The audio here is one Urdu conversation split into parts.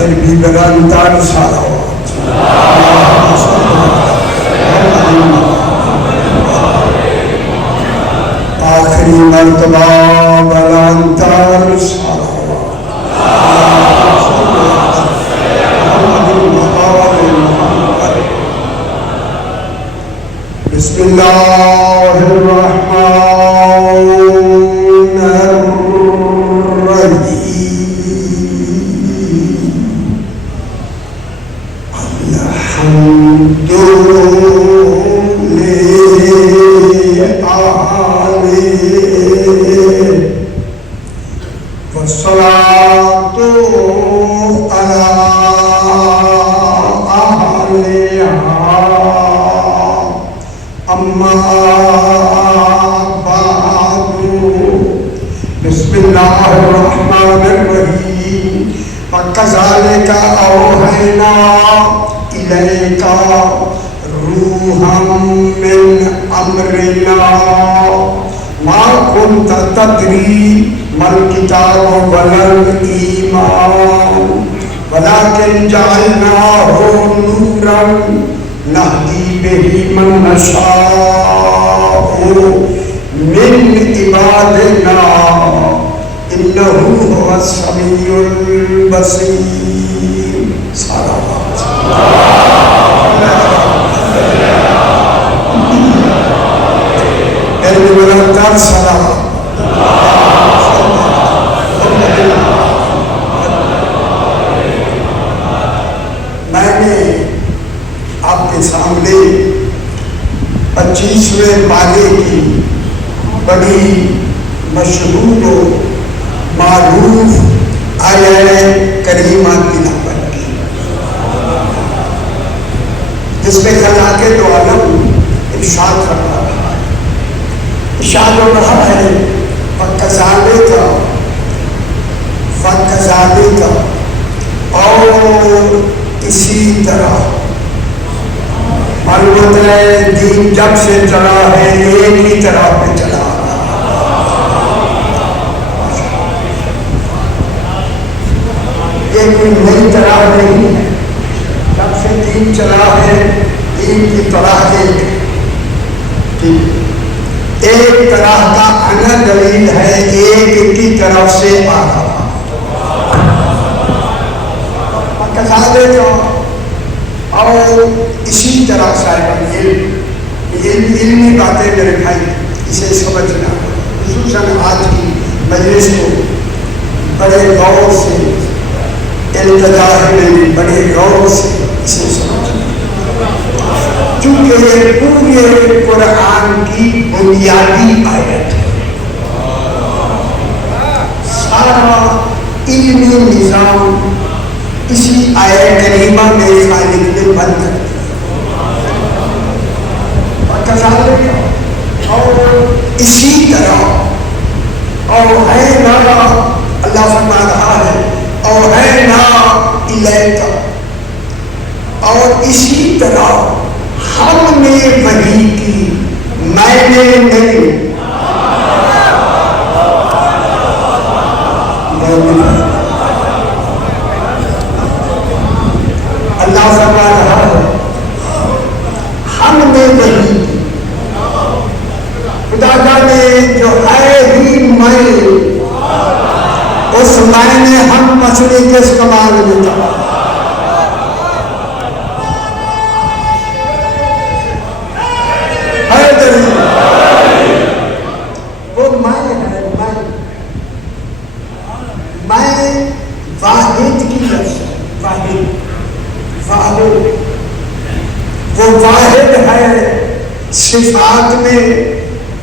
پھر بھی بلندتر صلوات آخری مرتبہ بلندتر صلوات بسم اللہ الرحمن الرحیم الحمد والصلاة على أهلها أما بعد بسم الله الرحمن الرحيم وكذلك أوحينا إليك روحا من أمرنا ما كنت تدري ما الكتاب ولا الإيمان ولكن جعلناه نورا نهدي به من نشاء من عبادنا إنه هو السميع البصير. صلوات بلندتر صلوات. میں نے آپ کے سامنے 25ویں پارے کی بڑی مشہور و معروف آیہ کریمہ تلاوت کی، جس میں خالق دو عالم ارشاد فرما رہا ہے، ارشاد ہو رہا ہے فَكَذَلِكَ اور اسی طرح معلومات ہے دین جب سے چلا ہے ایک ہی طرح پہ چلا یہ کوئی نئی طرح نہیں ہے، جب سے دین چلا ہے دین کی طرح ایک طرح کا انا دلیل ہے، ایک کی طرف سے آ رہا اور اسی طرح صاحب علمی باتیں میرے بھائی اسے سمجھنا، خصوصاً آج کی مجلس کو بڑے غور سے التجا ہے میری، بڑے غور سے اسے سمجھنا، چونکہ یہ پورے قرآن کی بنیادی آیت ہے، سارا علمی نظام اسی آیہ کریمہ میں خالق نے بند کر دیا، اور اسی طرح اوحینا اللہ فرما رہا ہے اوحینا الیک، اور اسی طرح ہم نے وحی کی، میں نے نہیں، اللہ فرما رہا ہے ہم نے وحی کی، خدا جانے جو ہے ہی میں، اس میں نے ہم مچھلی کس کمال میں تھا، ہے دلیل وہ میں ہے، میں واحد کی لفظ ہے، واحد وہ واحد ہے صفات میں،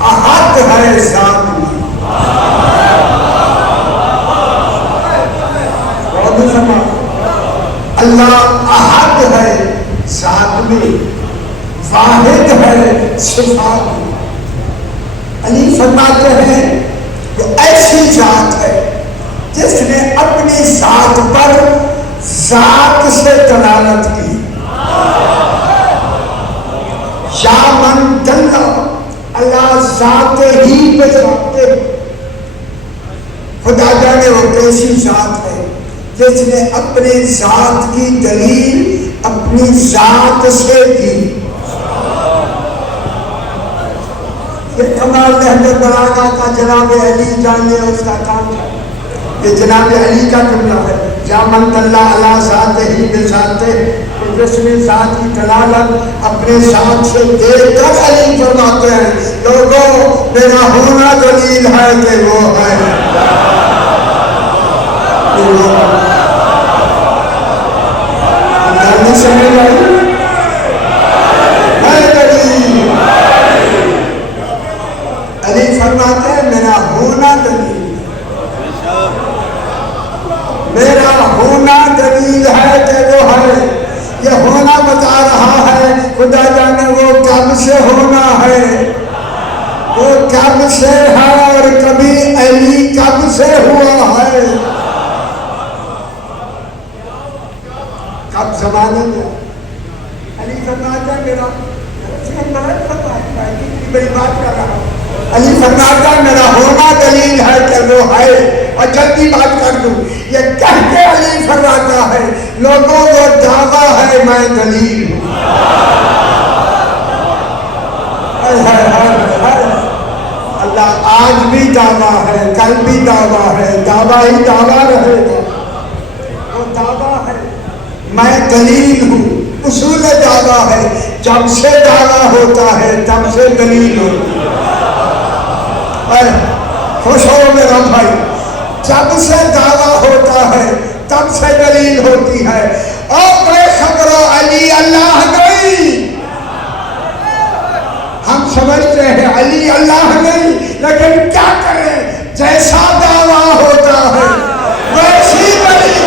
احد ہے ذات میں، اللہ احد ہے ذات میں، واحد ہے صفات میں. علی فرماتے ہیں وہ ایسی ذات ہے جس نے اپنی ذات پر ذات سے دلالت کی، یا من دل اللہ ذات ہی پہ ذات، خدا جانے وہ کیسی ذات ہے جس نے اپنے ذات کی دلیل اپنی ذات سے دی. یہ کمال نہج البلاغہ کا جناب علی جان نے اس کا کام تھا. یہ جناب علی کا جملہ ہے. یا من دلہ علی ذاتہ بذاتہ، جس نے ذات کی دلالت اپنے ذات سے دے کر علی فرماتے ہیں لوگوں میرا ہونا دلیل ہے کہ وہ ہے. نہیں سمجھ آئی؟ ہے دلیل. علی فرماتے ہیں میرا ہونا دلیل، میرا ہونا دلیل ہے کہ وہ ہے. یہ ہونا بتا رہا ہے خدا جانے وہ کب سے ہونا ہے، وہ کب سے ہے اور کبھی علی کب سے ہوا ہے. کب زمانے میں علی فرماتا ہے میرا بڑی بات کر رہا ہوں. علی فرماتا ہے میرا ہونا دلیل ہے کہ وہ ہے. اور جلدی بات کر دوں، یہ کہہ کے علی فرماتا ہے لوگوں کو دعویٰ ہے میں دلیل ہوں. اللہ آج بھی دعویٰ ہے، کل بھی دعویٰ ہے، دعویٰ ہی دعویٰ رہے گا. وہ دعویٰ ہے میں دلیل ہوں. اصول دعویٰ ہے جب سے دعویٰ ہوتا ہے تب سے دلیل ہوتی ہے. خوش ہو میرا بھائی، جب سے دعویٰ ہوتا ہے تب سے دلیل ہوتی ہے. اور بے خبرو علی اللہ نہیں، ہم سمجھتے ہیں علی اللہ نہیں، لیکن کیا کریں جیسا دعویٰ ہوتا ہے ویسی دلیل.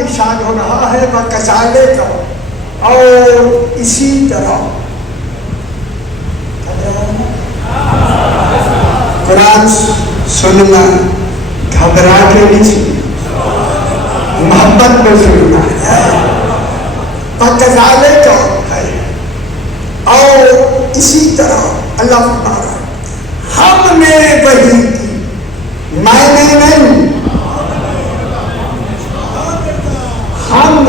ارشاد ہو رہا ہے وَكَذَلِكَ کا، اور اسی طرح قرآن سننا گھبرا کے نہیں سننا، محبت میں سننا ہے. وَكَذَلِكَ کا ہے اور اسی طرح اللہ فرما رہا ہے ہم نے وحی کی، میں نے نہیں. ہم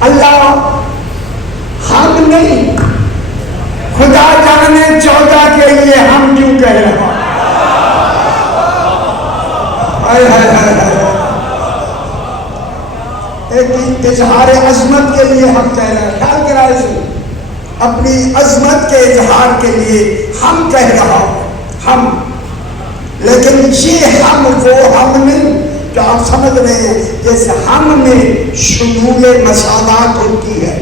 اللہ ہم نہیں، خدا جانے 14 کے لیے ہم کیوں کہہ رہا. ایک اظہار عظمت کے لیے ہم کہہ رہے ہیں. خیال کرائے سے اپنی عظمت کے اظہار کے لیے ہم کہہ رہا ہم، لیکن یہ ہم وہ ہم نہیں جو آپ سمجھ رہے ہیں. جیسے ہم میں شمول مساوات ہوتی ہے،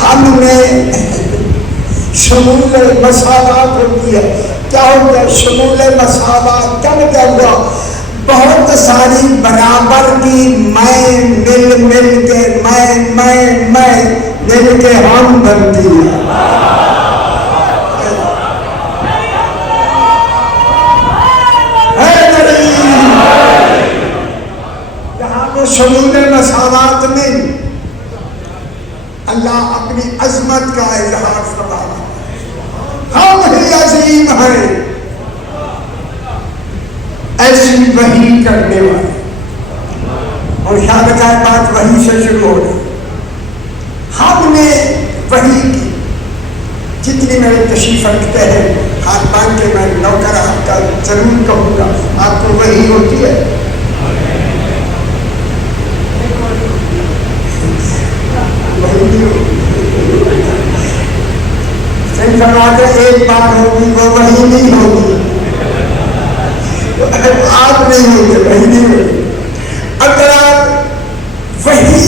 ہم میں شمول مساوات ہوتی ہے. کیا ہوتا ہے شمول مساوات؟ کیا مطلب ہوا؟ بہت ساری برابر کی میں مل کے میں مل کے ہم بنتی ہے. شمول مساوات میں اللہ اپنی عظمت کا اظہار فرما رہا ہے. ہم ہی عظیم ہیں ایسی وحی کرنے والے. اور یاد رکھا ہے بات وحی سے شروع ہو رہی. ہم نے وحی کی، جتنی میرے تشریف رکھتے ہیں ہاتھ باندھ کے میں نوکر آپ کا ضرور کہوں گا آپ کو وحی ہوتی ہے. فرماتے ایک بار ہوگی وہ وحی نہیں ہوگی، آپ نہیں ہوگی، وحی نہیں ہوگی. اگر آپ وحی،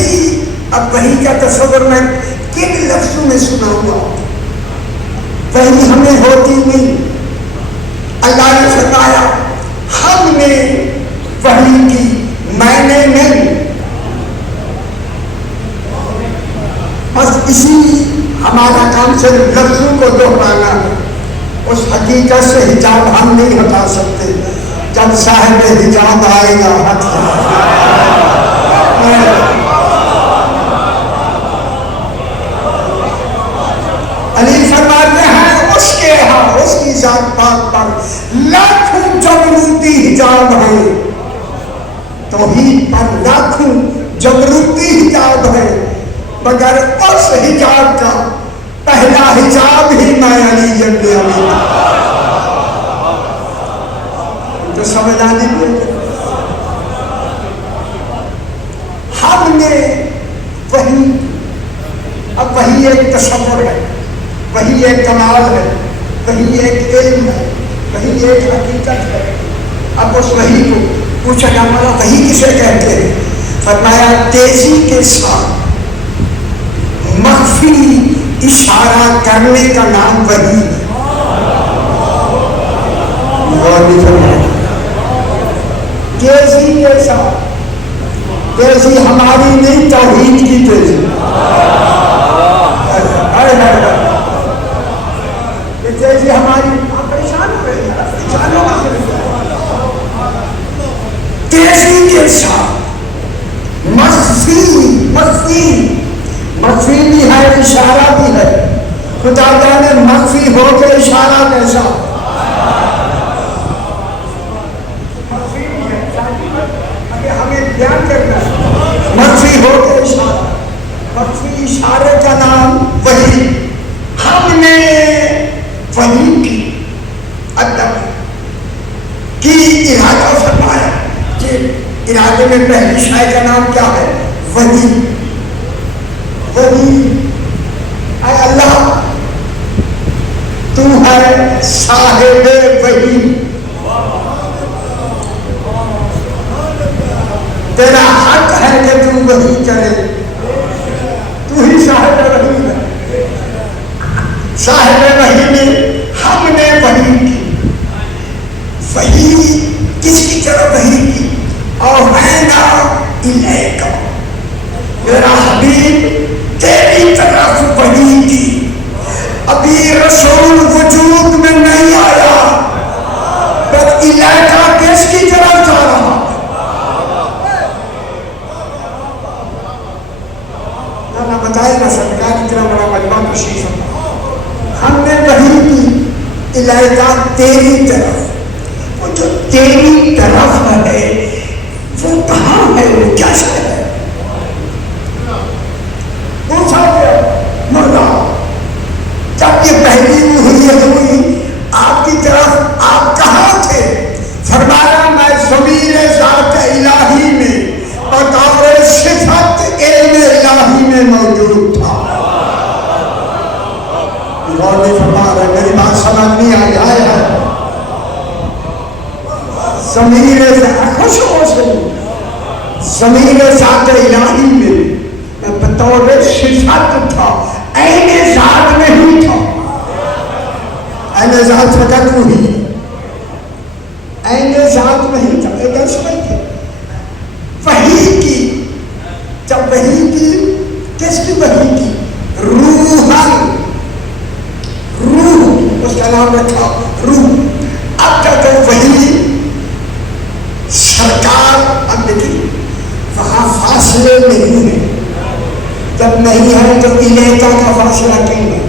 اب وحی کا تصور میں کن لفظوں میں سنا ہوا، وحی ہمیں ہوتی نہیں. اللہ نے فرمایا ہم نے وحی کی، میں نے نہیں. اسی ہمارا کام صرف لفظوں کو دہرانا ہے، اس حقیقت سے حجاب ہم نہیں ہٹا سکتے. جب صاحب حجاب آئے گا ہٹ علی فرماتے ہیں اس کے ہاں اس کی ذات پاک پر لاکھوں جبروتی حجاب ہے، توحید پر لاکھوں جبروتی حجاب ہے، مگر اس حجاب کا پہلا حجاب ہی میں علی جب علی تو سمجھ آنے کے ہم نے وہی، اب وہی ایک تصور ہے، وہی ایک کمال ہے، وہی ایک علم ہے، وہی ایک حقیقت ہے. اب اس وحی کو پوچھا جا رہا وحی کسے کہتے ہیں؟ فرمایا تیزی کے ساتھ مخفی اشارہ کرنے کا نام وحی ہے. تیزی کے ساتھ، تیزی ہماری نہیں توحید کی تیزی. تیزی ہماری پریشان ہو رہی ہے، تیزی کے ساتھ مخفی بھی ہے اشارہ بھی ہے. خدا جانے مخفی ہو کے اشارہ کیسا، مخفی بھی ہے اگر ہمیں بیان کرنا ہے، مخفی ہو کے اشارہ، مخفی اشارے کا نام وحی. ہم نے وحی کی ادب کی ارادہ فرمایا کہ ارادے میں پہلی شے کا نام کیا ہے؟ وحی. وحی اے اللہ تو ہے صاحب وحی، تیرا حق ہے کہ تو وحی کرے، تو ہی صاحب وحی ہے. صاحب وحی میں ہم نے وحی کی. وحی کس کی طرف وحی کی؟ اوحینا الیک، میرا حبیب تیری طرف وحی کی. ابھی رسول وجود میں نہیں آیا، پر الیکا کس کی طرف جا رہا؟ بتائے نا سرکار اتنا بڑا مجمع تشریف ہے. ہم نے وحی کی الیکا تیری طرف. وہ جو تیری طرف ہے وہ کہاں ہے، وہ کیا شے ہے؟ پوچھا گیا مولا جب یہ پہلی ہوئی آپ کی طرف آپ کہاں تھے؟ فرمایا میں ضمیر ذات الہی میں بطور صفت علم الہی میں موجود تھا. غور نہیں فرما رہے، میری بات سمجھ نہیں آئی ہے. ضمیر خوش ہو سے ضمیر ذات الہی میں بطور صفت تھا، عین ذات میں ہی تھا. عین ذات فقط وہی، عین ذات میں ہی تھا. ایک سمجھ تھے وحی کی. جب وحی کی کس کی وحی کی؟ روحاً، روح اس کا نام رکھا روح. اب تک وحی سرکار اب دیکھیے وہاں فاصلے نہیں ہے. جب نہیں ہے تو الیکا کا فاصلہ کیوں ہے؟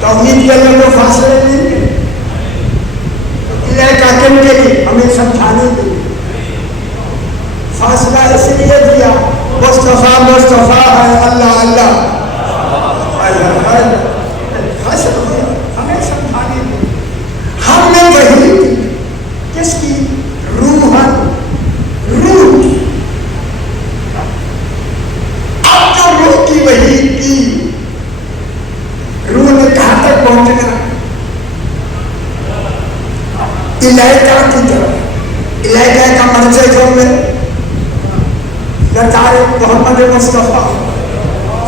توحید کے لیے تو فاصلے نہیں ہے. الیکا کن کے لیے؟ ہمیں سمجھانے کے لیے. فاصلہ اس لیے دیا مصطفیٰ مصطفیٰ ہے، اللہ اللہ ہمیں سمجھانے کے لیے. ہم نے وحی کس کی؟ روحاً، روح کی. اب جو روح کی وحی کی، روح نے کہاں تک پہنچنا؟ الیکا کی طرف. الیکا کا مرجع کون ہے؟ محمد مصطفیٰ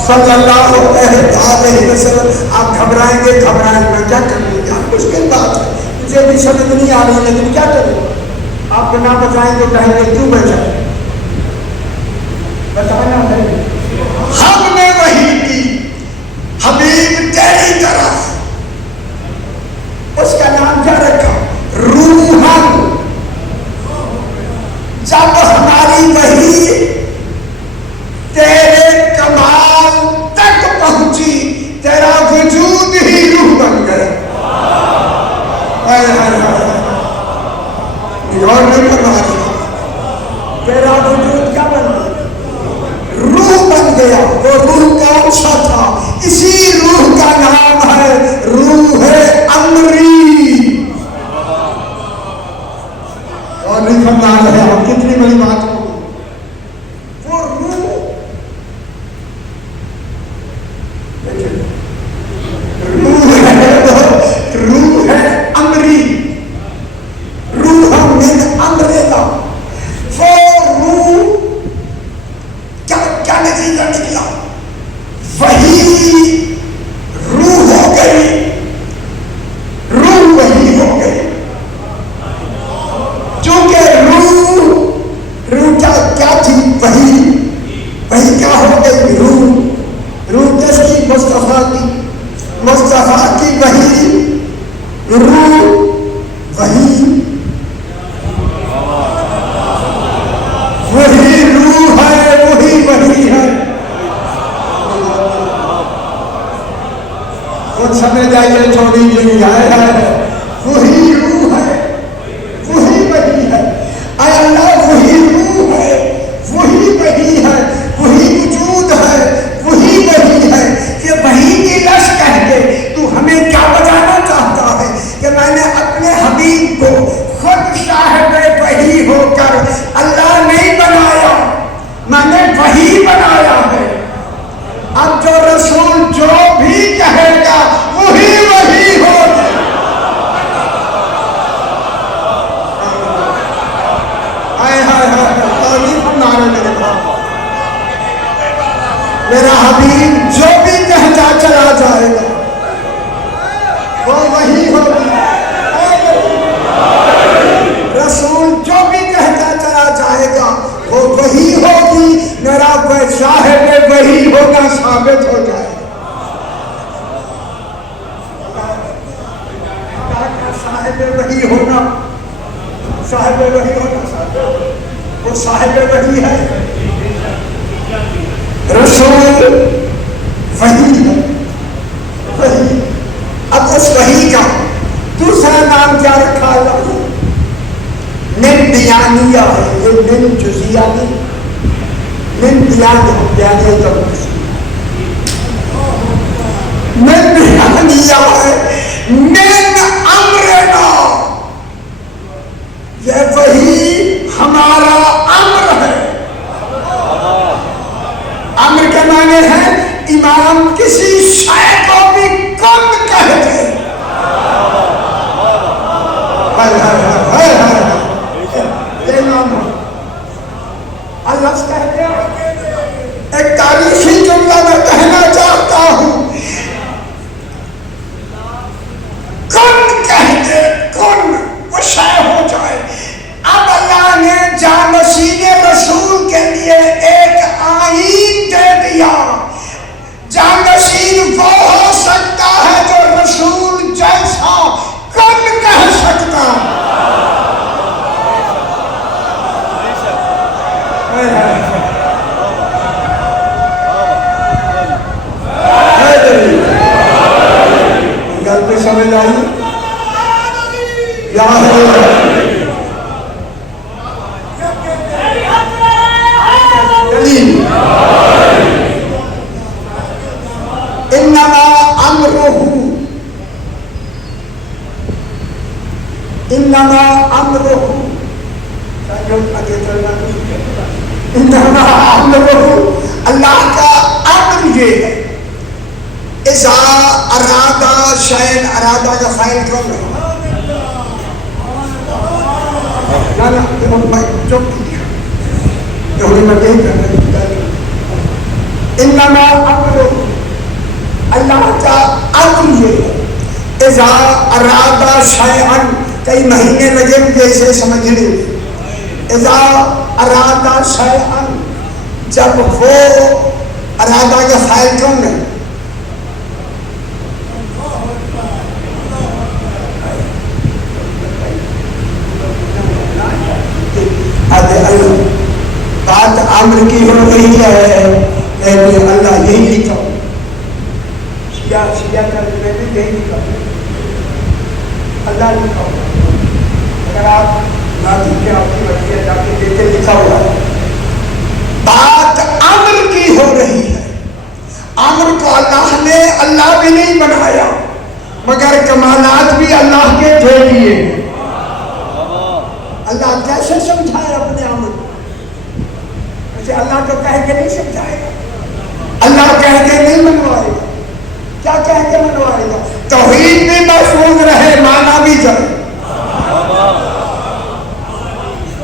صلی اللہ علیہ وسلم. آپ گھبرائیں گے، گھبرائیں گے کیا کریں گے؟ مشکل بات ہے، مجھے بھی سمجھ نہیں آ رہی، لیکن کیا کریں؟ آپ کو نہ بتائیں تو کہیں گے کیوں بچائیں؟ بتانا ہے. ہم سا تھا، اسی روح کا نام ہے روح امری. اور نہیں فرما رہے ہم، کتنی بڑی بات ہو. وہ روح ہے امری، روح من امرنا. وہ روح کیا نتیجہ نکلا؟ وہی روح ہو گئی، روح وہی ہو گئی. چونکہ روح کیا تھی؟ وہی کیا ہو گئی؟ روح کس کی؟ مصطفیٰ کی وہی روح وہی روح ہے، وہی ہے. کچھ سمجھ آئیے چھوڑی جو آئے وہی روح ہے، وہی ہے. اے اللہ وہی روح ہے، وہی ہے، وہی وجود ہے، وہی ہے. یہ وہی کی لش کہہ کے تو ہمیں کیا بتانا چاہتا ہے؟ کہ میں نے اپنے حبیب کو خود صاحب وحی ہو کر اللہ نہیں بنایا، میں نے وحی بنایا ہے. اب جو رسول جو بھی کہے گا وہی ہو. میرا حبیب جو بھی کہتا چلا جائے گا وہ وہی ہوگی. رسول جو بھی کہتا چلا جائے گا وہ وہی ہوگی. میرا صاحب وہی ہوگا ثابت ہو جائے گا. صاحب وہی ہونا وہ صاحب وحی ہے. رسول وحی ہے، وحی. اب اس وحی کا دوسرا نام کیا رکھا اللہ نے؟ من بیانیہ ہے. یہ من جزیہ نہیں، من بیانیہ من بیانیہ ہے. من امرنا، یہ وحی ہمارا امر ہے. امر کے معنی ہے امام کسی شے کو بھی کن کہہ دے. اللہ کہتے ہیں. ایک تاریخی جملہ میں کہنا چاہتا ہوں، کن کہہ دے، کن وہ شے ہو جائے. اب اللہ نے جانشین رسول کے لیے ایک آئین دے دیا. جانشین وہ ہو سکتا ہے جو رسول جیسا کن کہہ سکتا. گل پہ سمجھ آئی؟ انما امره انما امره اللہ کا امر یہ ہے. اذا ارادہ شیئن، ارادہ کا فاعل کون ہے؟ انما امره، اللہ کا امر یہ ہے. اذا ارادہ شیئن، کئی مہینے لگے مجھے اسے سمجھنے میں. اذا ارادہ شیئن، جب وہ ارادہ کا فاعل کون ہے؟ بات امر کی ہو رہی ہے، اللہ یہی لکھا. شیعہ کا یہی لکھا، اللہ لکھا. اگر آپ ناظر کے آپ کی وجہ جا کے دیکھیں لکھا ہوا ہے. بات امر کی ہو رہی ہے. امر کو اللہ نے اللہ بھی نہیں بنایا مگر کمالات بھی اللہ کے دے دیے. اللہ کیسے سمجھائے اپنے امر کو؟ اسے اللہ کو کہہ کے نہیں سمجھائے گا, اللہ کہہ کے نہیں منوائے گا. کیا کہہ کے منوائے گا؟ توحید بھی محفوظ رہے, مانا بھی جائے.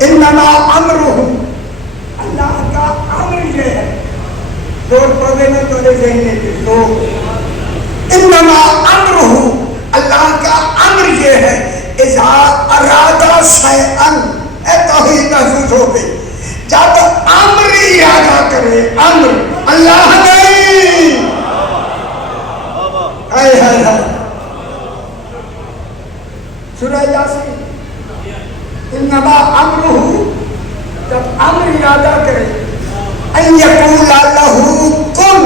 انما امرہ, اللہ کا امر یہ ہے, دور پڑھنے میں تھوڑے ذہنے کے تو انما امرہ, اللہ کا امر یہ ہے, اذا ارادہ شیئا, اے توحید محفوظ ہو گئی, جب امر ارادہ کرے, امر اللہ نہیں. اے ہے سورہ یاسین, انما امرہ, جب امر ارادہ کرے, ان یقول لہ کن,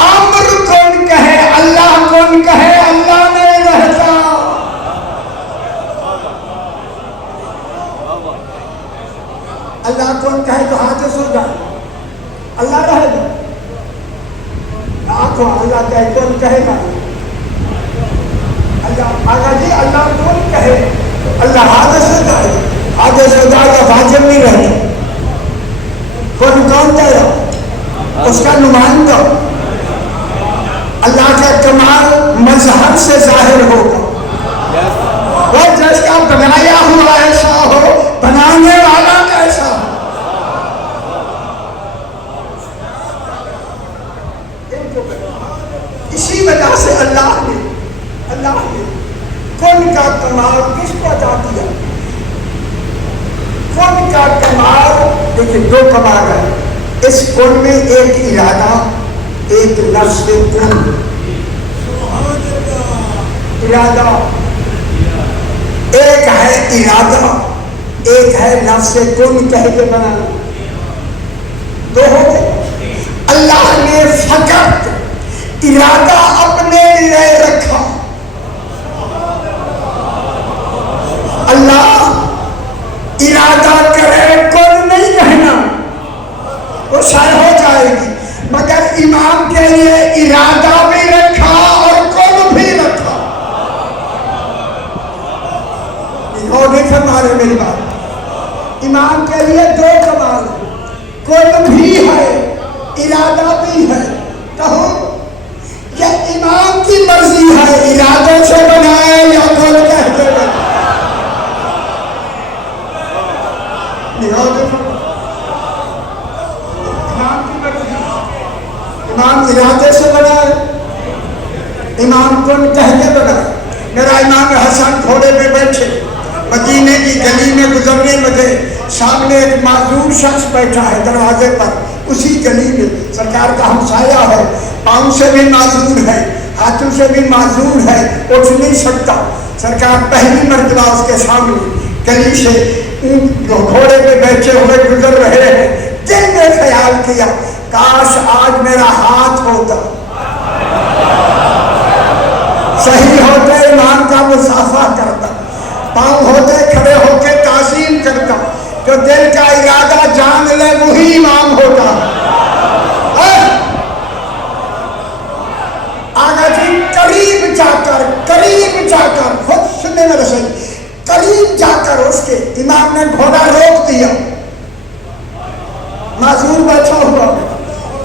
امر کون کہے, اللہ کون کہے, اللہ نہیں رہتا. اللہ کون کہے تو حادث ہو جائے, اللہ رہے گا. آنکھوں اللہ کہے کون کہے گا, اللہ آگا جی اللہ کون کہے تو اللہ حادث ہو جائے گا. حادث ہو جائے گا, واجب نہیں رہتا. کون کون کہے گا, اس کا نمائندہ. اللہ کا کمال مذہب سے ظاہر ہوگا. وہ جس کا بنایا ہوا ایسا ہو, بنانے والا کیسا ہو. اسی وجہ سے اللہ نے کن کا کمال کس کو عطا کیا. کن کا کمال, دیکھیں دو کمال ہے اس کن میں, ایک ارادہ, ایک لفظ کن. ارادہ ایک ہے, ارادہ ایک ہے لفظ کن کہہ کے بنانا. دو ہو گئے. اللہ نے فقط ارادہ اپنے لیے رکھا. اللہ ارادہ کرے کن نہیں کہنا, وہ شاید ہو جائے گی, مگر امام کے لیے ارادہ بھی رکھا اور کن بھی رکھا. نہیں فرما رہے میری بات. امام کے لیے دو کمال ہے, کن بھی ہے, ارادہ بھی ہے. کہو یہ امام کی مرضی ہے, ارادوں سے بنائے یا کن کہتے بنائے. امام ارادے سے بنائے, امام کن کہہ کے بنائے. میرا امام حسن گھوڑے پہ بیٹھے مدینے کی گلی میں گزرنے لگے, سامنے ایک معذور شخص بیٹھا ہے دروازے پر. اسی گلی میں سرکار کا ہمسایہ ہے, پاؤں سے بھی معذور ہے, ہاتھوں سے بھی معذور ہے, اٹھ نہیں سکتا. سرکار پہلی مرتبہ اس کے سامنے گلی سے گھوڑے پہ بیٹھے ہوئے گزر رہے ہیں. دل میں خیال کیا کاش آج میرا ہاتھ ہوتا, صحیح ہوتے امام کا مصافحہ کرتا, پاؤں ہوتے کھڑے ہو کے تعظیم کرتا. جو دل کا ارادہ جان لے وہی امام ہوتا. آگا جی قریب جا کر خود سننے میں رسول, قریب جا کر اس کے امام نے گھوڑا روک دیا. معذور بیٹھا ہوا,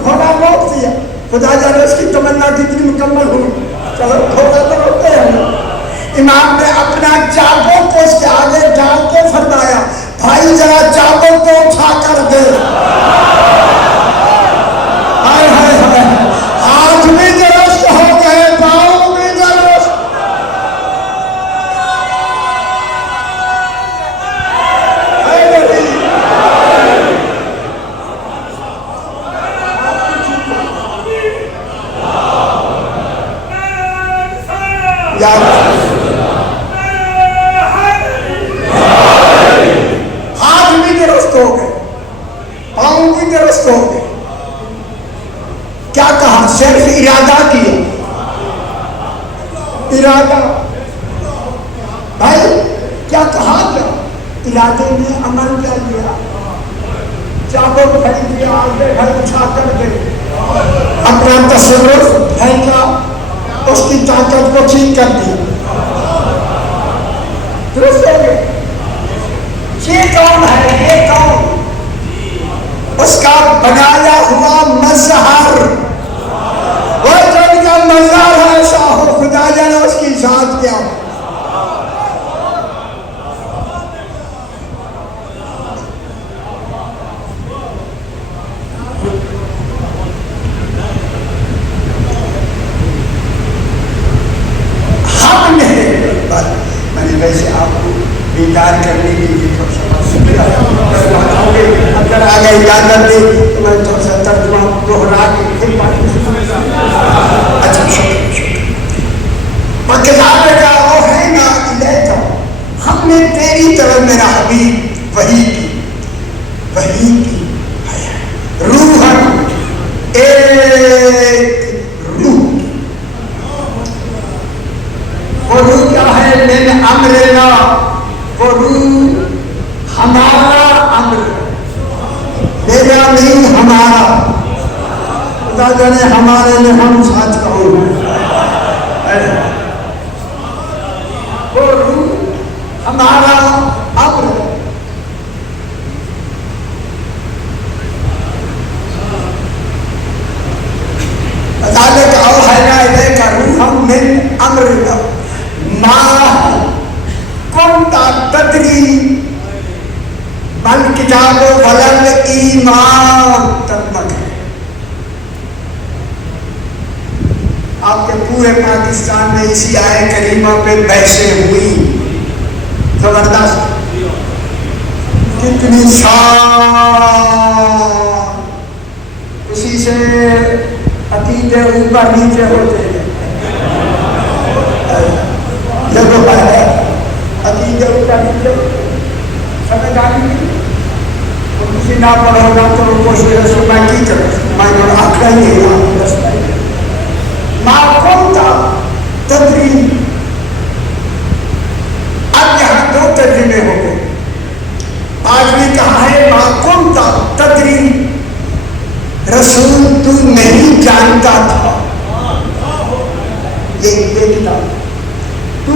گھوڑا روک دیا. خدا جانے اس کی تمنا کتنی مکمل ہوئی. چلو گھوڑا تو روکتے ہیں. امام نے اپنا چابو کو اس کے آگے ڈال کے فرمایا, بھائی ذرا چابو کو اٹھا کر دے. ہائے ہائے ہائے, ہاتھ بھی درست ہو گئے, پاؤں بھی درست. ہاتھ بھی درست ہو گئے, پاؤں بھی درست ہو گئے. کیا کہا, صرف ارادہ کیا. ارادہ بھائی کیا کہا, کیا ارادے میں عمل کیا لیا, چابو پھیل دیا, آگے گھر اٹھا کر دے. اپنا تصرف پھینکا، اس کی طاقت کو ٹھیک کر دی. درست ہے؟ یہ کون ہے؟ یہ کون؟ اس کا بنایا ہوا مظہر، وہ جو ان کا مظہر ایسا ہو، خدا جانے اس کی ذات کیا ہو. ہم نے میں نے ویسے آپ کو بیدار کرنے کے لیے تھوڑا سا اگر آگے اجازت دے تو میں تھوڑا سا ترجمہ دوہرا کے پھر اچھا شکریہ. کتاب کا وہ ہے نا الیکا، ہم نے تیری طرف میرا حبیب وحی کی روحن، ایک روح. وہ روح کیا ہے؟ من امرنا، وہ روح ہمارا امر، میرا نہیں ہمارا. خدا جانے ہمارے میں ہم ساتھ کہوں. وہ روح ہمارا امر. ذالک اوحینا الیک روحا من امرنا ما کنت تدری بل کتاب ولل ایمان. تب تک آپ کے پورے پاکستان میں اسی آئے کریمہ پہ بحثیں ہوئی زبردست. کتنی شان، اسی سے عقیدے اوپر نیچے ہوتے ہیں. یہ تو ہے عقیدے اوپر نیچے سمجھ آ گئی. کسی نہ پڑھو گا تو کوشش میں کی کروں، میں آخر ہی ہے ما کنت تدری. اب یہاں دو ترجمے ہو گئے. آج نے کہا ہے ما کنت تدری، رسول تو نہیں جانتا تھا. یہ کتاب تو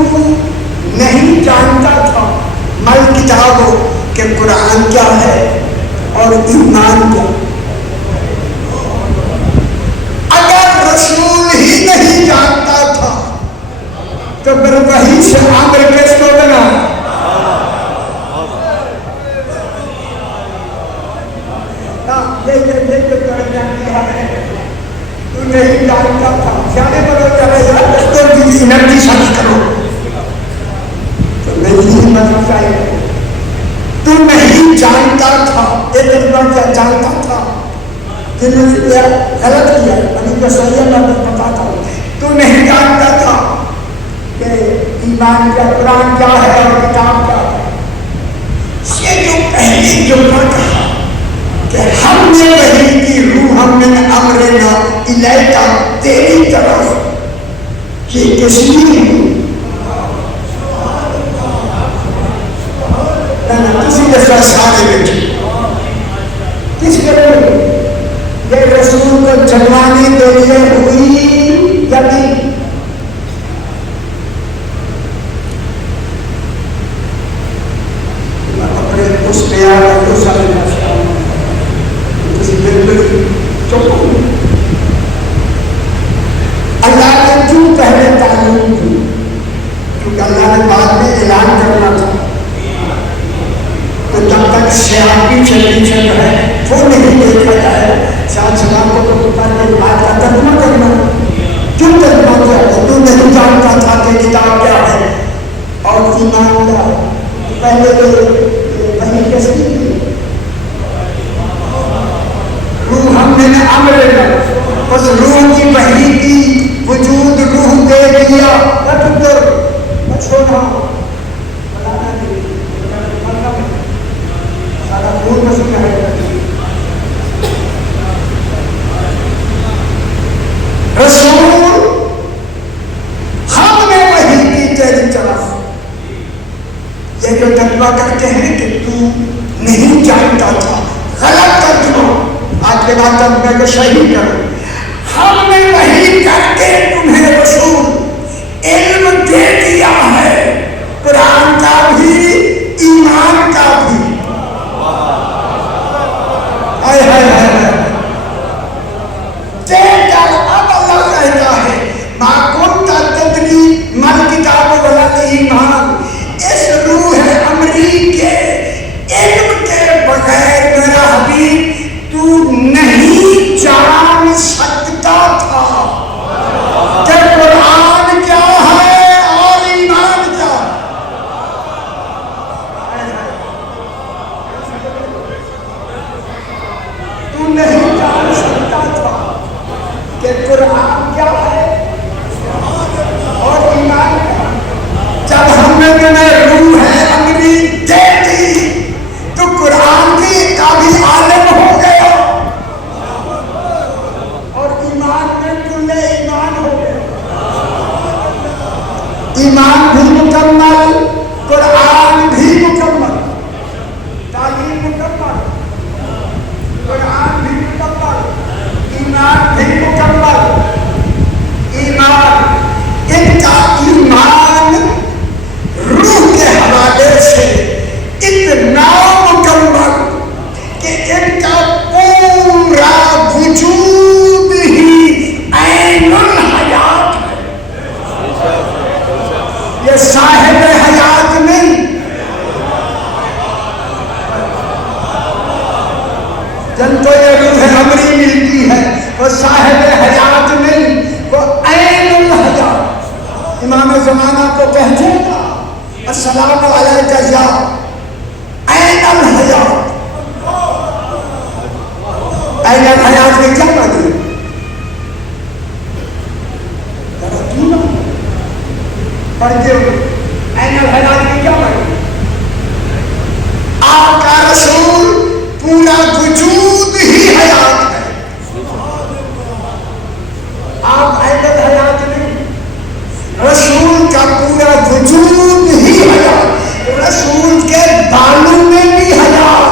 نہیں جانتا تھا. مل کتاب ہو کہ قرآن کیا ہے اور ایمان کیا. اگر رسول ہی نہیں جانتا تھا تو پھر وہیں سے امر کس کو بنا؟ تو نہیں جانتا تھا. جانے پر چلے جا انرجی سرچ کرو تو نہیں مطلب چاہیے. تو نہیں جانتا تھا، ایک بار جانتا تھا غلط کیا، ابھی تو صحیح میں بتاتا ہوں. تو نہیں جانتا تھا کہ ایمان کیا، قرآن کیا ہے اور کتاب کیا ہے. یہ جو پہلی جملہ کہا کہ ہم نے وحی کی روح من امرنا الیکا، تیری طرف، یہ کس لیے ہے؟ کسی کے ساتھ سارے بیٹھے کس کے لیے؟ یہ رسول کو جلوانے کے لیے ہوئی یا نہیں؟ اپنے اس پیار کو سمجھنا چاہوں کسی بالکل چپ ہو. اللہ نے کیوں پہلے تعلیم دی؟ کیونکہ اللہ نے بعد میں اعلان کرنا تھا. تو جب تک سیاحتی چل ہے وہ نہیں دیکھا جائے. شاہ سلام کو تو پہلے بات کا ترجمہ کرنا. کیوں ترجمہ کیا؟ تو نہیں جانتا تھا کہ کتاب کیا ہے اور ایمان کیا ہے. پہلے تو وہی کیسے روح ہم نے امر، اس روح کی وحی کی وجود روح دے دیا. چھوڑا رسول ہم نے وحی کی تیری طرف. یہ جو ترجمہ کرتے ہیں کہ تو نہیں جانتا تھا، غلط ترجمہ. آج کے بعد ترجمے کو صحیح کرو. ہم نے وہی کر کے تمہیں رسول علم دے دیا ہے، قرآن کا بھی ایمان کا بھی۔ ہائے ہائے ہائے، اب اللہ کہتا ہے ما کنت تدری مل کتاب ولا ایمان، اس روح امری کے علم کے بغیر میرا حبیب تو نہیں جان سکتا تھا کہ قرآن کیا ہے اور ایمان کیا۔ تو نہیں جان سکتا تھا کہ قرآن کیا ہے اور ایمان کیا۔ جب ہم نے تمہیں روح امری دے دی تو قرآن کی کا بھی عالم ہو گیا اور ایمان میں تمہیں ایمان ہو گیا۔ ایمان بھی مکمل، قرآن بھی مکمل، تعلیم مکمل، قرآن بھی مکمل، ایمان بھی مکمل۔ ایمان، ان کا ایمان روح کے حوالے سے اتنا مکمل کہ ان کا پورا وجود ہی عین الحیات ہے۔ یہ صاحب حیات نہیں، جن کو یہ روح امری ملتی ہے وہ صاحب حیات نہیں، وہ عین الحیات۔ امام زمانہ کو کہتے گا السلام علیکہ یا عین الحیات۔ عین الحیات میں کیا معنی ہے؟ پڑھتے ہو عین الحیات میں کیا معنی؟ آپ کا رسول پورا وجود ہی حیات ہے، آپ عین الحیات نہیں، رسول کا پورا وجود ہی حیات، رسول کے بالوں میں بھی حیات،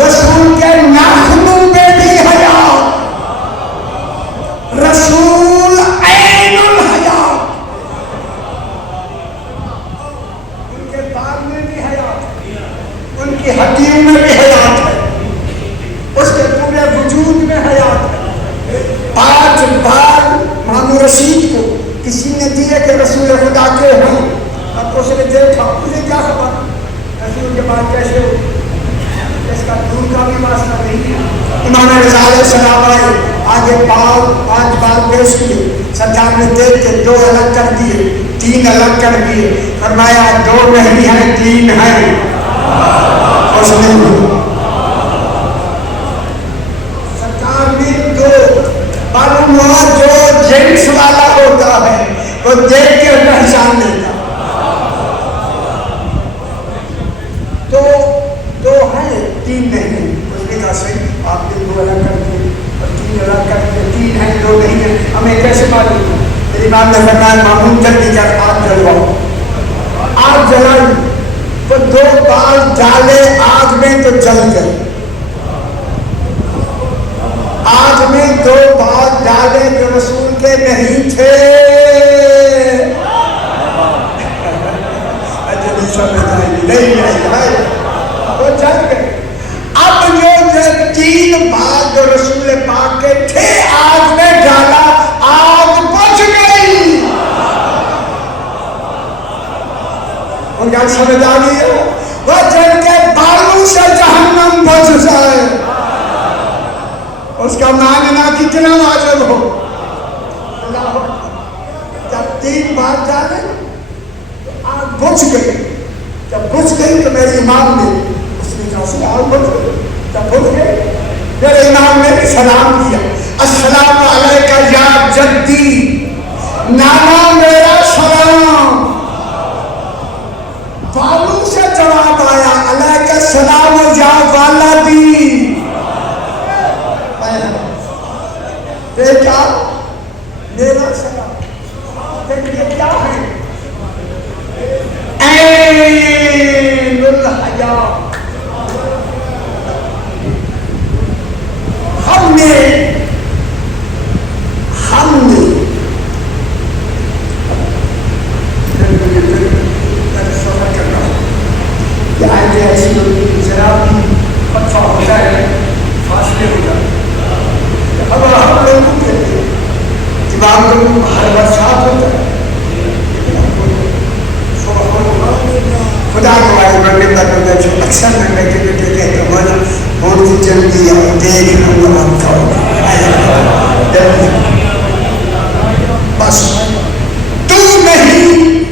رسول کے ناخنوں میں بھی حیات، رسول عین الحیات، ان کے بال میں بھی حیات، ان کی ہڈیوں میں بھی حیات ہے، اس کے پورے وجود میں حیات ہے۔ 5 بار مامو رشید کو کسی نے دیے کہ رسول خدا کے ہیں، اب اس نے دیکھا، مجھے کیا خبر رسول کے بعد کیسے ہو، اس کا دور کا بھی واسطہ نہیں ہے۔ امام رضا علیہ السلام آئے، آگے 5 بار پیش کیے، سرکار نے دیکھ کے 2 الگ کر دیے، 3 الگ کر دیے، فرمایا 2 نہیں ہیں 3 ہیں۔ اس نے سرکار نے 2 معلوم ہوا جو جنس والا ہوتا ہے وہ دیکھ کے پہچان لیتا، تو 2 ہیں 3 نہیں۔ اس نے کہا صحیح، آپ نے 2 الگ کر دیے اور 3 الگ کر دیے، 3 ہیں 2 نہیں ہیں، ہمیں کیسے معلوم؟ میری امام نے فرمایا معمول جلدی کر آگ جلواؤ۔ آگ جلائی تو 2 بال ڈالے آگ میں تو جل گئے، آگ میں 2 بال ڈالے جو رسول کے نہیں تھے، نہیں آئی، وہ جل گئے۔ اب جو 3 بال جو رسول پاک کے تھے آگ میں ڈالا، آگ بجھ گئی۔ ان کا سمجھ آ گئی، وہ جن کے بالوں سے جہنم بجھ جائے اس کا ماننا کتنا واجب ہو۔ جب 3 بار ڈالے تو آگ بجھ گئی، جب بجھ گئی تو میرے امام نے اس نے کہا سے آگ بجھ گئی، جب بجھ گئی میرے امام نے بھی سلام کیا، السلام علیکہ یا جدی، نانا میرا سلام۔ بالوں سے جواب آیا علیکہ السلام یا والدی، بیٹا میرا سلام۔ یہ کیا ہے؟ عین الحیات۔ ہم نے اب ہم لوگوں کے لیے امام کو ہر بار صاف ہوتا ہے، خدا ہمارے بڑے تک جو اکثر میں کے بیٹے کہتے ہیں بہت جلدی آؤ دیکھ لوں ہم کا بس تو نہیں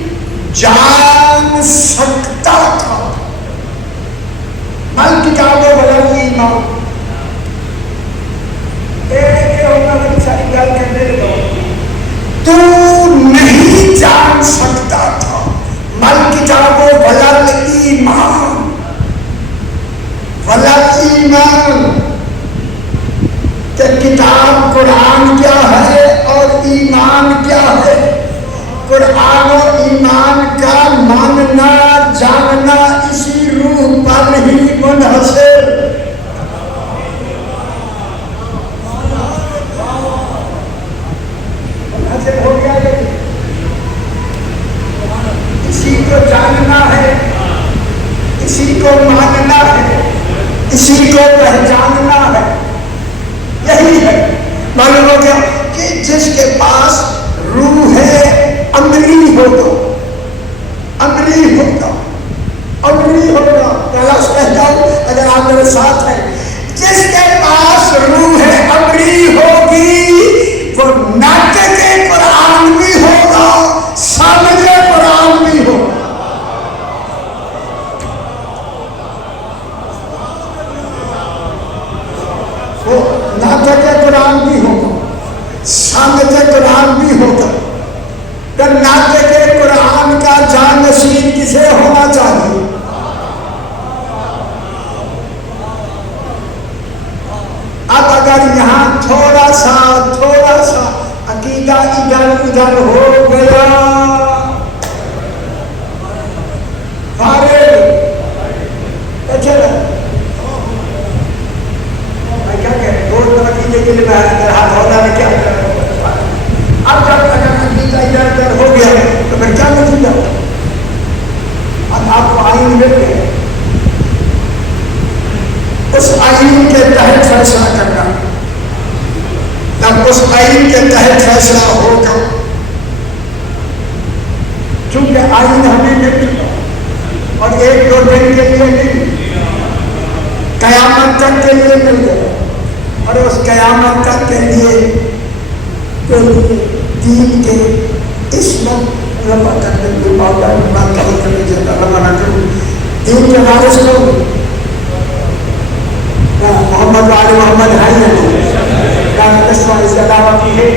جان سکتا تھا مل کتابوں بلا ایمان ساری گل کرنے لگا تو نہیں جان سکتا تھا مل کتابوں ولل ایمان ولل ایمان کہ کتاب قرآن کیا ہے اور ایمان کیا ہے. قرآن اور ایمان کا ماننا جاننا اسی روح پر ہی منحصر. ہو گیا اسی کو جاننا ہے، اسی کو ماننا ہے، اسی کو پہچاننا ہے. یہی ہے. معلوم ہو گیا کہ جس کے پاس روح ہے امری ہوگا، امری ہوگا، امری ہوگا. کلاس کہتا ہوں اگر آپ میرے ساتھ ہیں، جس کے پاس روح ہے امری ہوگی وہ ناطق قرآن بھی ہوگا، سامج قرآن بھی ہوگا. وہ ناطق قرآن بھی ہوگا، سامج قرآن بھی ہوگا. کہ ناطق قرآن کا جانشین کسے ہونا چاہیے؟ اب اگر یہاں تھوڑا سا عقیدہ ادھر ادھر ہو گیا میں کیا کہہ دو عقیدے کے لیے میں ہاتھ ہونا میں کیا اب جب اگر عقیدہ ادھر ادھر ہو گیا تو پھر کیا نتیجہ؟ اب آپ کو آئین مل گئے، اس آئین کے تحت فیصلہ کرنا. جب اس آئین کے تحت فیصلہ ہوگا، چونکہ آئین ہمیں مل چکا اور ایک دو دن کے لیے نہیں، قیامت تک کے لیے مل گیا. اور اس قیامت تک کے لیے دین کے اسمت رفع کرنے کے مولا بات کرنے جاتا روانہ کروں. دین کے وارث کو محمد وعلی محمد ہے اس کے علاوہ کی ہے.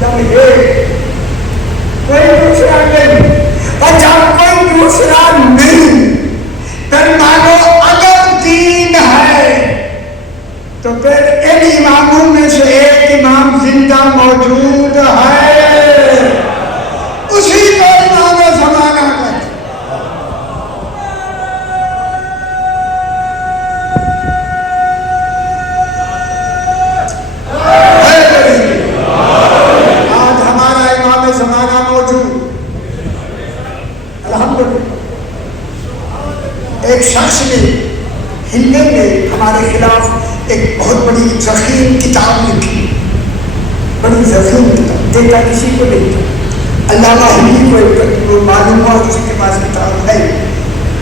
جب یہ کوئی دوسرا نہیں اور جب کوئی دوسرا نہیں پھر مانو اگر دین ہے تو پھر ان اماموں میں سے ایک امام زندہ موجود ہے، اسی کو امام زمانہ کہتے ہیں. آج ہمارا امام زمانہ موجود. الحمدللہ ایک شخص نے ہندی میں ہمارے خلاف ایک بہت بڑی ضخیم کتاب لکھی، بڑی ضخیم کتاب، دیتا کسی کو نہیں تھا. علامہ ہندی کو معلوم ہوا کسی کے پاس کتاب ہے،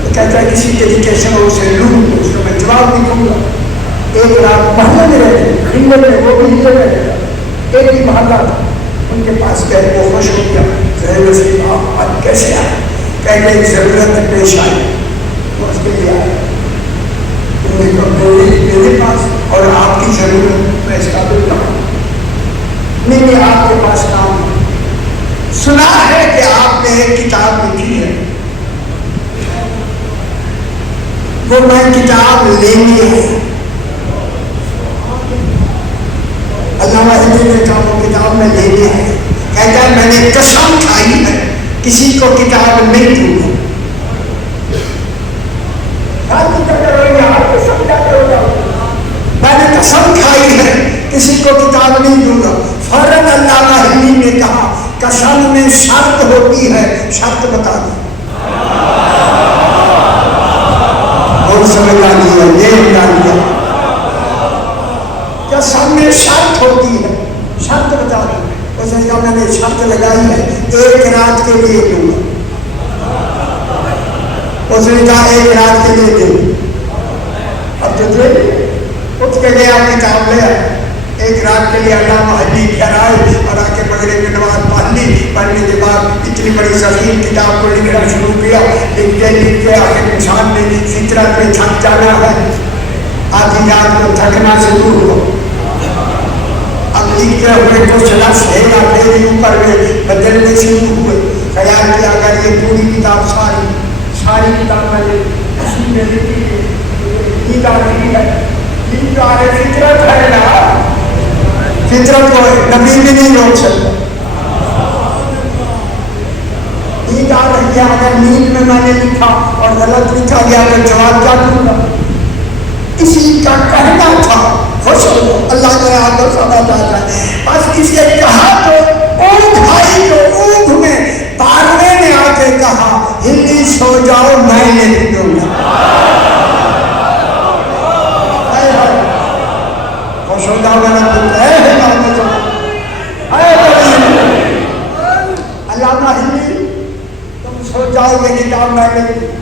وہ کہتا ہے کسی طریقے سے وہ اسے لوں، اس کو میں جواب نہیں دوں گا. ایک رات محلے میں رہتے خندق میں، وہ بھی ہندی رہتے تھا، ایک ہی محلہ تھا. ان کے پاس گئے، وہ خوش ہو گیا، ظاہر سے آپ آج کیسے آئے؟ کہتے ایک ضرورت پیش آئی، وہ اس کے لیے آئے. میرے پاس اور آپ کی ضرورت میں اس کا بھی کام نہیں، آپ کے پاس کام ہے. سنا ہے کہ آپ نے ایک کتاب لکھی ہے، وہ میں کتاب لینی ہے. علامہ ہندی نے کہا وہ کتاب میں لینی ہے. کہتا ہے میں نے قسم کھائی ہے کسی کو کتاب نہیں دوں گا. میں نے قسم کھائی ہے کسی کو کتاب نہیں دوں گا. فوراً علامہ ہندی نے کہا قسم میں شرط ہوتی ہے، شرط بتا دو. اور سمجھ آ لیا یہ جان لیا اس نے کہا میں نے شرط لگائی ہے 1 رات کے لیے دوں گا. اس نے کہا 1 رات کے لیے دوں. اب تو دے اٹھ کے گیا کتاب لے 1 رات کے لیے علامہ حبیب گھر آئے اور آ کے مغرب کی نماز پڑھ لی. پڑھنے کے بعد اتنی بڑی ضخیم کتاب کو لکھنا شروع کیا. لکھ کے آخر انسان نے فطرت میں تھک جانا ہے. آدھی رات کو تھکنا شروع ہوا. اب لکھتے ہوئے کچھ لفظ ہے یا پھر اوپر میں بدلنے شروع ہوئے. خیال کیا اگر یہ پوری کتاب ساری کتاب میں اسی میں لکھی ہے. نیند آ رہی ہے. نیند آ رہی فطرت ہے نا. فطرت کو نبی بھی نہیں روک سکتا. نیند آ رہی ہے. اگر نیند میں نے لکھا اور غلط لکھا گیا تو جواب کیا دوں گا. اسی کا کہنا تھا. خوش ہو اللہ نے آپ کو سمجھ آتا ہے. بس اسے کہا تو اونگ آئی تو اونگ میں پاروے نے آ کے کہا ہلی سو جاؤ میں نہیں دوں گا. خوش ہو جاؤ میرا پتر علامہ ہلی تم سو جاؤ یہ کتاب میں نہیں دوں.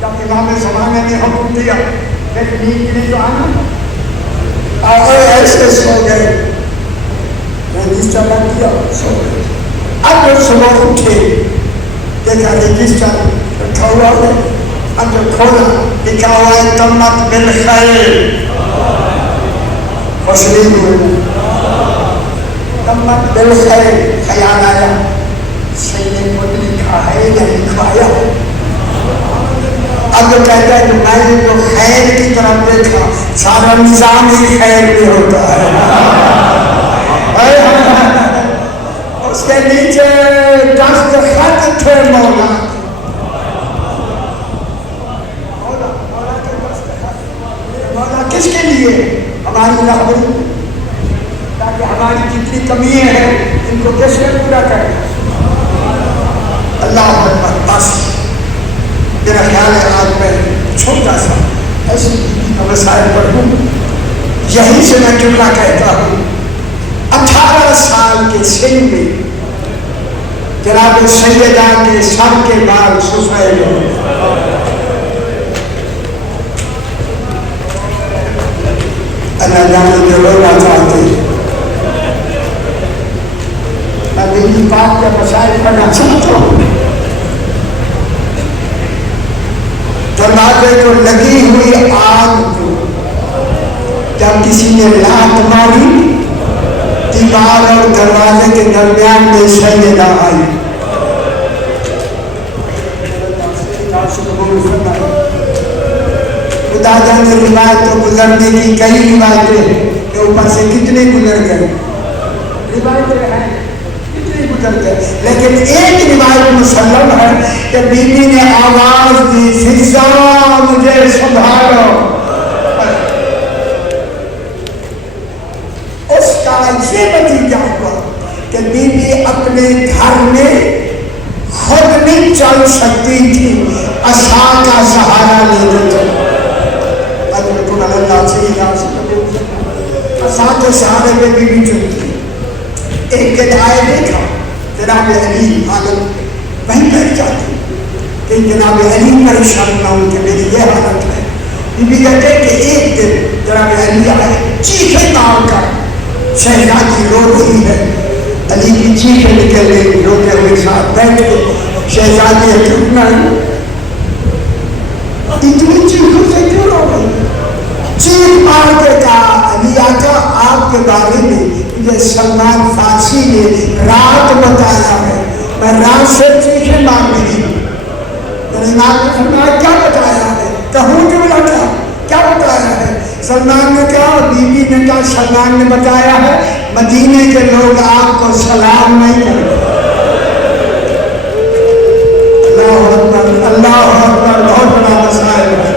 جب امام زمانے نے حکم دیا پھر نیند نہیں تو آنا. آگے ایسے سو گئے. رجسٹر لگ دیا سو گئے. اب صبح اٹھے دیکھا رجسٹر رکھا ہوا ہے. اب کھولا لکھا ہوا ہے تمت بالخیر. خوشی ہوئی تمت بالخیر. خیال آیا سینے کو لکھا ہے یا لکھوایا. اب کہتا ہے کہ میں نے جو خیر کی طرف دیکھا سارا نظام ہی خیر میں ہوتا ہے. اس کے نیچے دستخط تھے مولا. مولا کس کے لیے؟ ہماری رہبری تاکہ ہماری جتنی کمیاں ہیں ان کو کیسے پورا کریں. اللہ اکبر. بس میرا خیال ہے آج میں چھوٹا سا ایسی مسائل پڑھوں. یہیں سے میں جملہ کہتا ہوں. 18 سال کے سن میں جناب سیدہ کے سر کے بال سفید ہو. اللہ جانے جو رونا چاہتے ہیں. میں دلی پاک کے مسائل پڑھنا چاہتا ہوں. دروازے کو لگی ہوئی آگ کو جب کسی نے لات ماری دیوار اور دروازے کے درمیان میں سیدہ آئی. خدا جانے روایت تو گزرنے کی کئی روایتیں کہ اوپر سے کتنے گزر گئے. روایتیں ہیں کتنے گزر گئے. لیکن ایک روایت مسلم ہے کہ بی بی نے آواز دی فضا مجھے سنبھالو. اس کا یہ نتیجہ ہوا کہ بی بی اپنے گھر میں خود نہیں چل سکتی تھی. عصا کا سہارا لیتے تھے. عصا کے سہارے میں بی بی چلتی. ایک دن آئے دیکھا جناب علی حالت وہیں بیٹھ جاتی کہ جناب علی پر شرم نہ ہو کہ میری یہ حالت ہے. بی بی کہتے کہ ایک دن جناب علی آئے چیخے مار کر شہزادی رو رہی ہے. علی کی چیخیں نکل گئی. روتے ہوئے ساتھ بیٹھ کے شہزادی چپ نہ اتنی چیخوں سے کیوں رو رہی. چیخ مار کے کہا علی آقا آپ کے بارے میں مجھے سلمان فارسی نے رات بتایا ہے. میں رات سے چیخیں مار رہی ہوں. امام نے فرمایا کیا بتایا ہے. کہوں جملہ کیا بتایا ہے. سلمان نے کہا بی بی نے کہا سلمان نے بتایا ہے مدینے کے لوگ آپ کو سلام نہیں کرتے. اللہ اکبر اللہ اکبر. بہت بڑا مسائل ہے.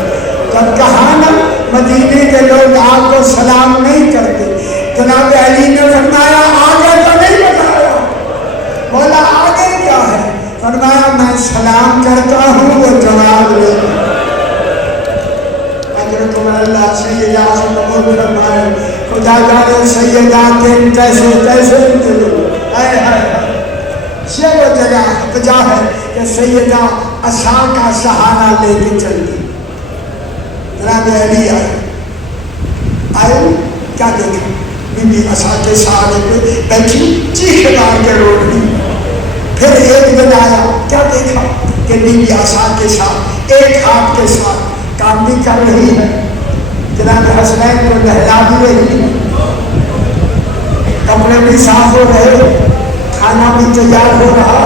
جب کہا نا مدینے کے لوگ آپ کو سلام نہیں کرتے. جناب علی نے فرمایا آگے تو نہیں بتایا. بولا آگے کیا ہے. فرمایا میں سلام کرتا ہوں وہ جواب لے. حضرت اللہ سے یہ یاسر قبول فرمائے. خدا جانے سیدہ کے کیسے کیسے یہ وہ جگہ ہے کہ سیدہ عصا کا سہارا لے کے چلتی. جناب علی آئے کیا دیکھا؟ بی بی عصا کے سہارے پہ بیٹھی چیخ مار کے رو رہی. پھر ایک دن آیا, کیا دیکھا کہ بی بی عصا کے ساتھ ایک ہاتھ کے ساتھ کام بھی کر رہی ہے, جناب حسنین کو نہلا بھی رہی, کپڑے بھی صاف ہو رہے, کھانا بھی تیار ہو رہا.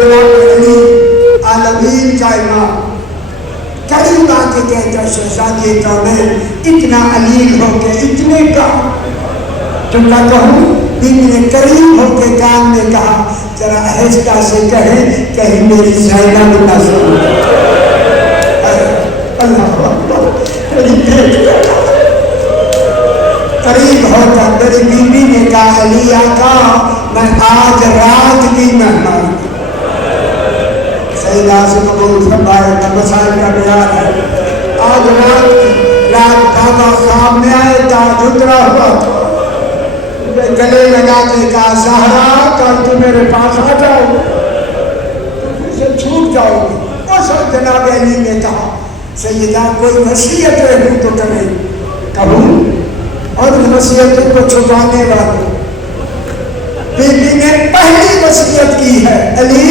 جناب علی عالمین کا امام قریب آ کے کہتا شہزادی کامل اتنا علیل ہو کے اتنے کا تم نہ کہوں. بیوی نے قریب ہو کے کان میں کہا ذرا آہستہ سے کہیں کہیں میری زینب نہ سن. اللہ اکبر. قریب ہوتا میری بیوی نے کہا علی آقا میں آج رات کی مہمان. سیدہ سے قبول فرمائے مسائل کا بیان ہے. آج رات کی رات بابا خواب میں آئے تاج اترا ہوا تھا, گلے لگا کے کہا زہرا کل تو میرے پاس آ جاؤ تم سے چھوٹ جاؤ گی. اس وقت جناب علی نے کہا سیدہ کوئی وصیت رہوں تو کرے. کہوں اور وصیتوں کو چھپانے والوں بی بی نے پہلی وصیت کی ہے علی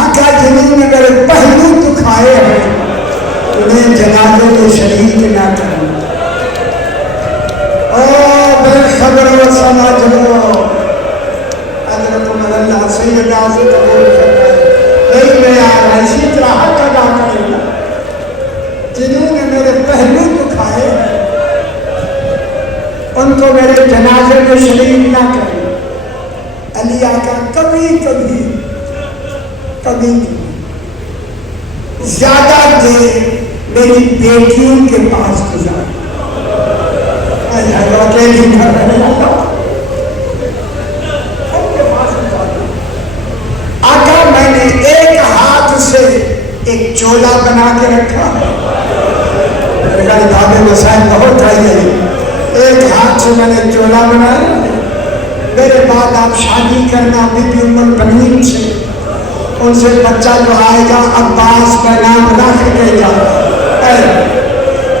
آقا جنہوں نے میرے پہلو دکھائے ہیں انہیں جنازے میں شریک نہ کروں. بے خبر و سمجھ لو حضرت عمر اللہ سیدہ سے قبول فرمائے نہیں میں آ رہا اسی طرح حق ادا کرے گا جنہوں نے میرے پہلو دکھائے ہیں ان کو میرے جنازے میں شریک نہ کریں. علی آقا کبھی کبھی کبھی زیادہ دیر میری بیٹیوں کے پاس گزار. آقا میں نے ایک ہاتھ سے ایک چولا بنا کے رکھا ہے. دعوے مسائل بہت آئی. ایک ہاتھ سے میں نے چولا بنایا. میرے بعد آپ شادی کرنا بی بی ام البنین سے, ان سے بچہ جو آئے گا عباس کا نام رکھ کے جانا.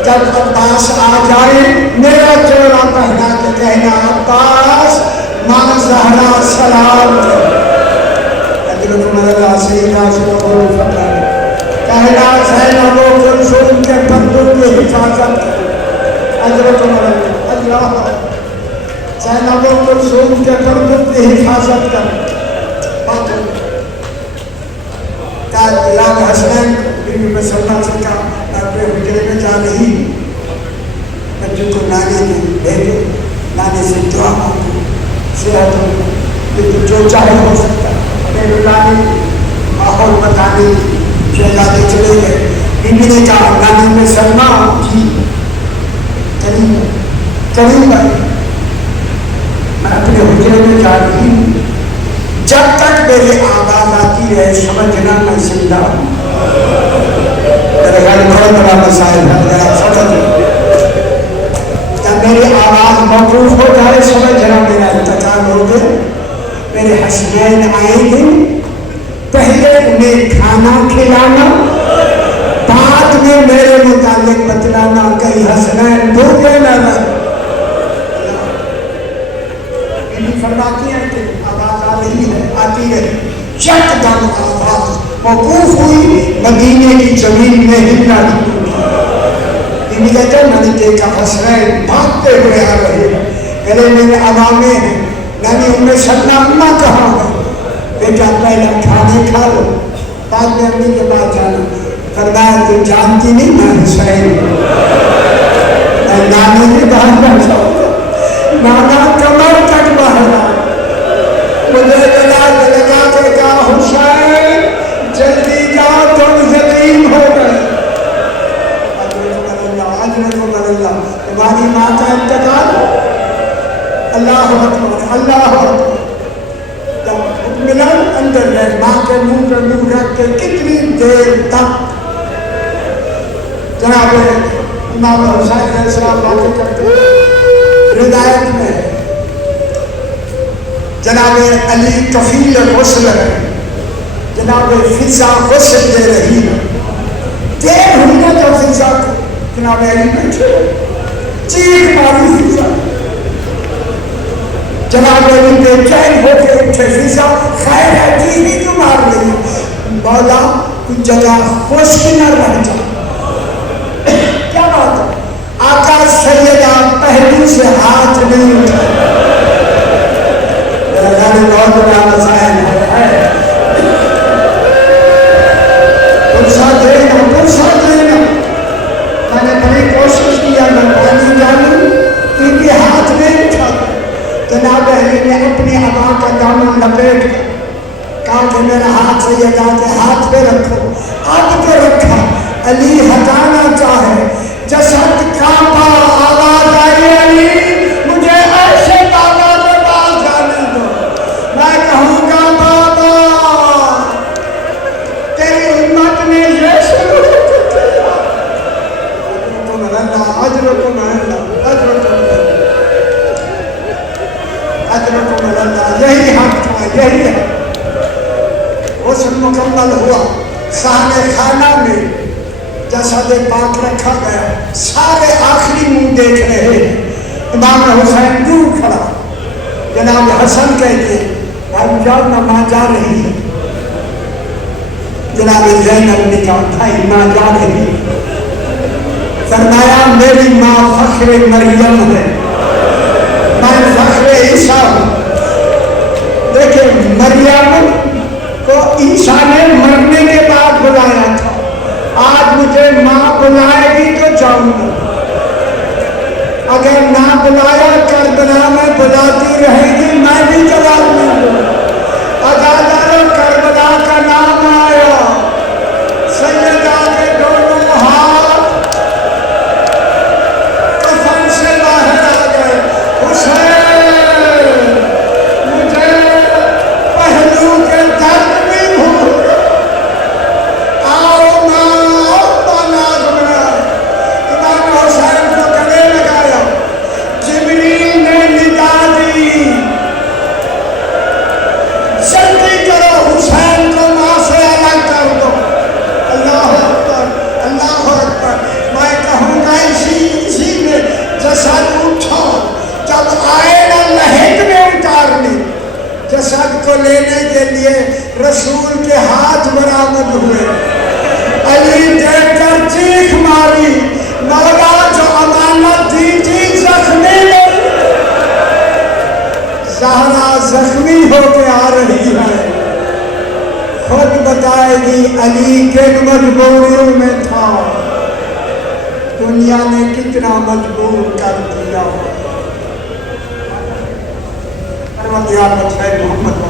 جب عباس آ جائے میرا چولا پہنا کے کہنا عباس ماں زہرا سلام. حضرت عمر اللہ سیدہ سے قبول فرمائے کہنا زینب و کلثوم کے پردوں کی حفاظت کر. حضرت عمر اللہ زینب و کلثوم کے پردوں کی حفاظت کر. امام حسنین بیوی مسلمہ سے کہا میں اپنے حجرے میں جا رہی بچوں کو نانے کے بھیجو, نانے سے دعا مانگو صحت ہو جو چاہے ہو سکتا. میرے نانے ماحول بتانے شہزادے چلے گئے. بیوی نے کہا نانے میں سلمہ جی قریب آئی میں اپنے حجرے میں جا رہی ہوں. جب تک میری آواز آتی ہے سمجھنا میں زندہ ہوں. میرے گھر بہت بڑا مسائل ہے. جب میری آواز موقوف ہو جائے سمجھنا میرا انتقال ہو گیا. میرے حسنین آئیں گے, پہلے انہیں کھانا کھلانا, بعد میں میرے متعلق بتلانا کہیں حسنین بھوکے نہ رہے. فرماتی ہیں کہ آواز آ رہی ہے آتی ہے. یکدم آواز موقوف ہوئی, مدینے کی زمین میں ہلنا شروع کی. کہتے ہیں میں نے دیکھا حسنین بھاگتے ہوئے آ رہے ہیں, گلے میرے عوامے ہیں. نانی ام سلمہ اماں کہاں ہے؟ بیٹا پہلا کھانے کھا لو بعد میں امی کے پاس جانا. فرمایا تو جانتی نہیں میں حسین میں نانی کے باہر بیٹھا ہوں. نانا کمر تک باہر مجھے لگا کے کہا حسین جلدی جاؤ تم یتیم ہو گئے. تمہاری ماں کا انتقال. اللہ اکبر اللہ اکبر. ملن اندر رہ ماں کے منہ پہ منہ رکھ کے کتنی دیر تک جناب امام حسین علیہ السلام باتیں کرتے ہیں. جناب علی کفیل غسل ہے، جناب فضا غسل دے رہی ہے، دیر ہوئی نا جو فضا کو جناب علی بیٹھے چیخ ماری فضا، جناب علی بے چین ہو کے اٹھے، فضا خیر ہے چیخ ہی کیوں مار رہی، مولا کچھ جگہ خشک نہ رہ جا، کیا بات ہے؟ آقا سیدہ پہلو سے ہاتھ نہیں اٹھا، میرا گانے بہت بڑا مسائل ہے، پرسہ دینا، میں نے بڑی کوشش کیا میں پانی ڈالوں کیونکہ ہاتھ نہیں اٹھا، جناب علی نے اپنی عبا کا دامن لپیٹ کہا کہ میرا ہاتھ سیدہ کے ہاتھ پہ رکھو، اب تو رکھا، علی ہٹانا چاہے، جسد کانپا، آواز آئی علی مجھے ایسے بابا کے پاس جانے دو، میں کہوں گا بابا تیری امت نے یہ شروع کیا، اجرکم اللہ، یہی حق تھا، یہی حق، غسل مکمل ہوا، خانہ خانہ میں جسد پاک رکھا گیا، سارے آخری منہ دیکھ رہے ہیں، امام حسین دور کھڑا، جناب حسن کہتے بھائی جاؤ نہ ماں جا رہی ہے، جناب زینب نے کہا بھائی ماں جا رہی ہے، فرمایا میری ماں فخر مریم ہے، میں فخر عیسیٰ ہوں، دیکھیں مریم کو عیسیٰ نے مرنے کے بعد بلایا تھا، آج مجھے ماں بلائے گی تو جاؤں گا، اگر نہ بلایا کربلا میں بلاتی رہے گی میں بھی جواب نہیں دوں، اگر کربلا کا نام آیا سیدہ کے دونوں ہاتھ کفن سے باہر آ گئے، حسین مجھے پہلو کے درد بھی بھول گئے، آؤ ماں امام حسین کو گلے لگایا، جبریل نے ندا دی جلدی کرو حسین کو ماں سے الگ کر دو، اللہ اکبر اللہ اکبر، میں کہوں گا اسی میں جسد اٹھا، جب آئے نا لہک میں اتارنے، جسد کو لینے کے لیے رسول کے ہاتھ برآمد ہوئے، علی دیکھ کر چیخ ماری، مولا جو امانت دی تھی زخمی نہیں، زہرا زخمی ہو کے آ رہی ہے، خود بتائے گی علی کن مجبوریوں میں تھا، دنیا نے کتنا مجبور کر دیا، پروردگار بخشائے محمد